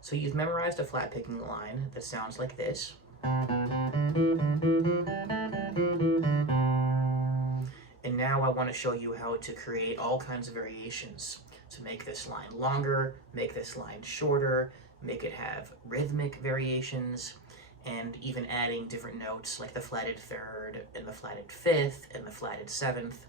So you've memorized a flat picking line that sounds like this. And now I want to show you how to create all kinds of variations to make this line longer, make this line shorter, make it have rhythmic variations, and even adding different notes like the flatted third and the flatted fifth and the flatted seventh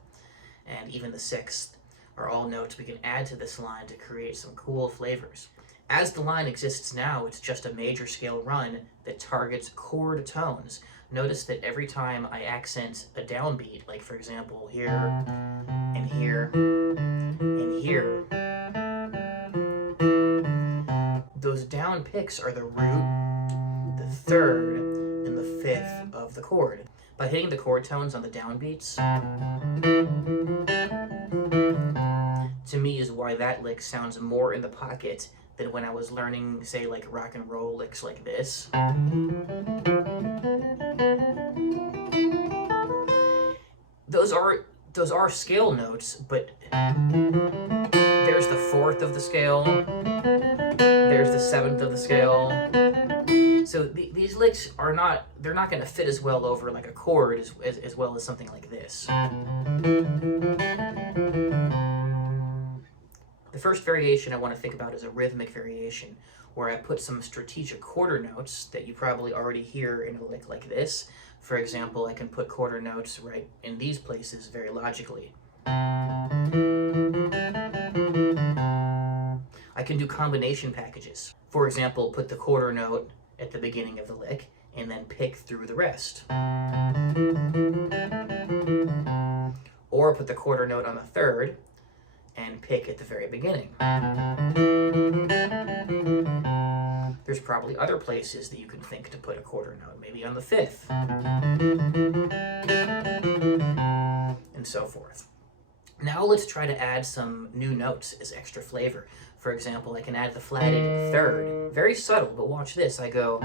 and even the sixth are all notes we can add to this line to create some cool flavors. As the line exists now, it's just a major scale run that targets chord tones. Notice that every time I accent a downbeat, like for example here, and here, and here, those down picks are the root, the third, and the fifth of the chord. By hitting the chord tones on the downbeats, to me is why that lick sounds more in the pocket than when I was learning, say, like rock and roll licks like this. Those are scale notes, but there's the fourth of the scale, there's the seventh of the scale. So these licks are they're not going to fit as well over like a chord as well as something like this. The first variation I want to think about is a rhythmic variation, where I put some strategic quarter notes that you probably already hear in a lick like this. For example, I can put quarter notes right in these places very logically. I can do combination packages. For example, put the quarter note at the beginning of the lick and then pick through the rest. Or put the quarter note on the third and pick at the very beginning. There's probably other places that you can think to put a quarter note, maybe on the fifth, and so forth. Now let's try to add some new notes as extra flavor. For example, I can add the flatted third. Very subtle, but watch this. I go...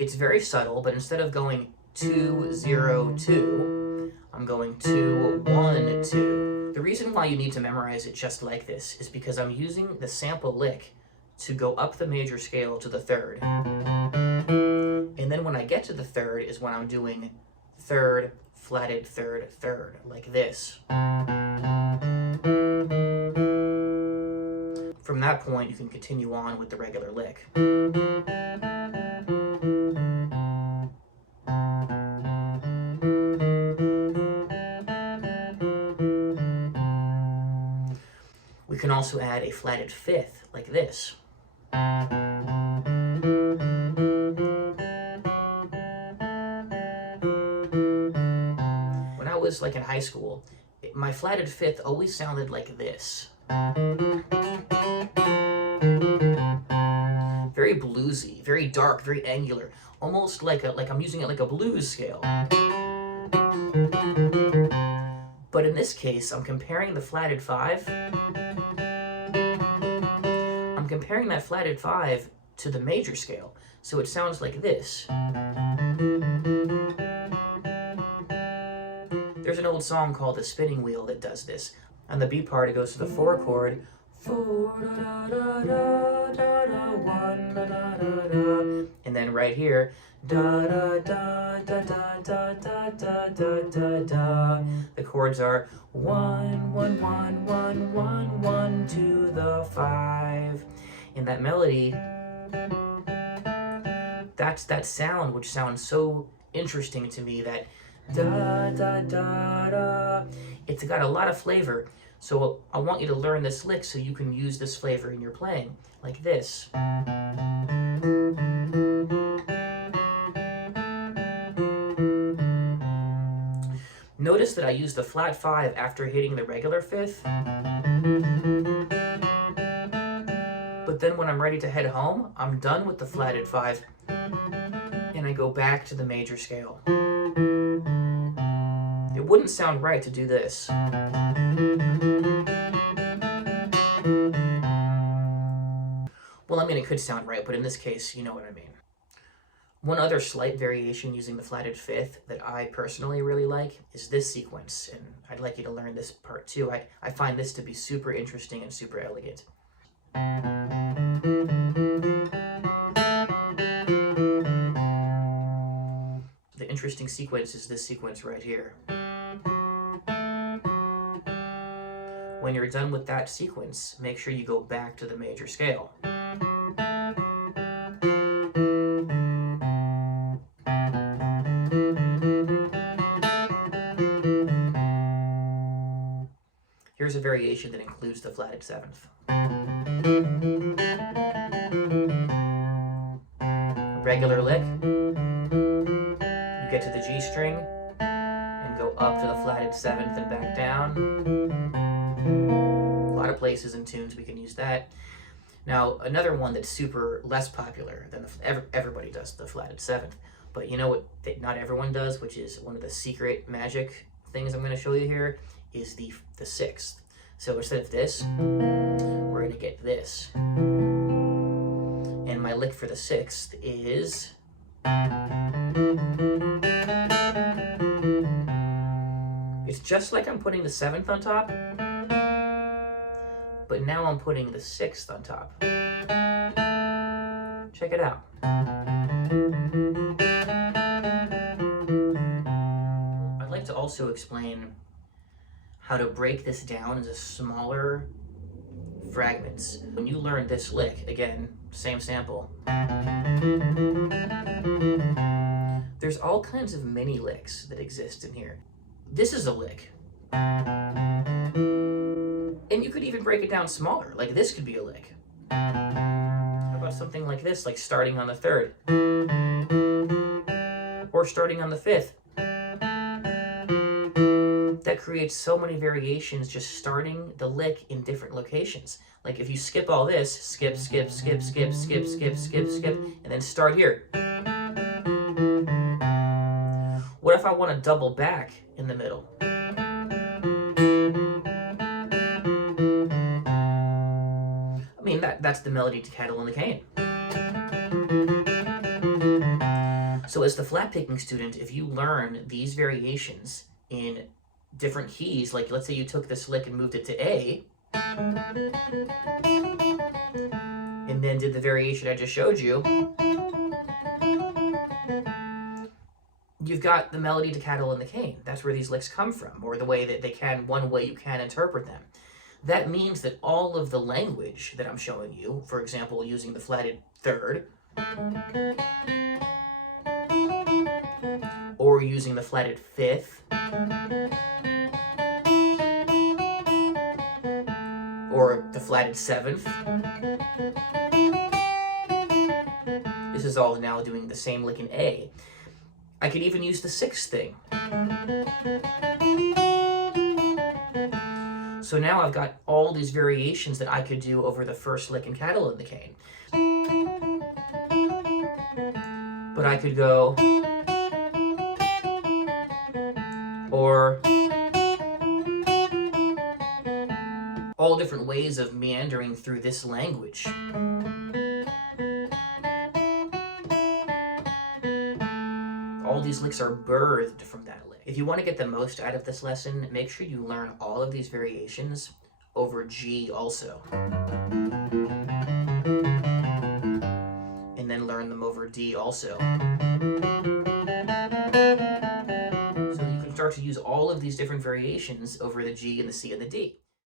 It's very subtle, but instead of going 2, 0, 2, I'm going 2, 1, 2. The reason why you need to memorize it just like this is because I'm using the sample lick to go up the major scale to the third. And then when I get to the third is when I'm doing third, flatted third, third, like this. From that point, you can continue on with the regular lick. We can also add a flatted fifth, like this. When I was like in high school, my flatted fifth always sounded like this. Very bluesy, very dark, very angular, almost like I'm using it like a blues scale. But in this case, I'm comparing the flatted five. I'm comparing that flatted five to the major scale, so it sounds like this. There's an old song called The Spinning Wheel that does this. On the B part, it goes to the 4 chord. 4 da da da da da 1 da da da da. And then right here, da da da da da da da da da da da. The chords are 1 1 1 1 1 1 to the 5. In that melody, that's that sound which sounds so interesting to me, that da da da da. It's got a lot of flavor. So I want you to learn this lick so you can use this flavor in your playing, like this. Notice that I use the flat 5 after hitting the regular fifth. But then when I'm ready to head home, I'm done with the flatted 5, and I go back to the major scale. It wouldn't sound right to do this. Well, I mean, it could sound right, but in this case, you know what I mean. One other slight variation using the flatted fifth that I personally really like is this sequence, and I'd like you to learn this part too. I find this to be super interesting and super elegant. The interesting sequence is this sequence right here. When you're done with that sequence, make sure you go back to the major scale. Here's a variation that includes the flatted seventh. Regular lick. You get to the G string and go up to the flatted seventh and back down. A lot of places and tunes we can use that. Now, another one that's super less popular than everybody does the flatted seventh, but you know what not everyone does, which is one of the secret magic things I'm going to show you here, is the sixth. So instead of this, we're going to get this. And my lick for the sixth is... It's just like I'm putting the seventh on top, but now I'm putting the sixth on top. Check it out. I'd like to also explain how to break this down into smaller fragments. When you learn this lick, again, same sample, there's all kinds of mini licks that exist in here. This is a lick. And you could even break it down smaller, like this could be a lick. How about something like this, like starting on the third? Or starting on the fifth? That creates so many variations just starting the lick in different locations. Like if you skip all this, skip, skip, skip, skip, skip, skip, skip, skip, and then start here. What if I want to double back in the middle? I mean, that's the melody to Cattle and the Cane. So as the flat picking student, if you learn these variations in different keys, like let's say you took this lick and moved it to A, and then did the variation I just showed you, you've got the melody to Cattle and the Cane. That's where these licks come from, or the way that one way you can interpret them. That means that all of the language that I'm showing you, for example, using the flatted third, or using the flatted fifth, or the flatted seventh, this is all now doing the same lick in A. I could even use the sixth thing. So now I've got all these variations that I could do over the first lick in Cattle and the Cane. But I could go, or all different ways of meandering through this language. All these licks are birthed from that lick. If you want to get the most out of this lesson, make sure you learn all of these variations over G also. And then learn them over D also. So you can start to use all of these different variations over the G and the C and the D.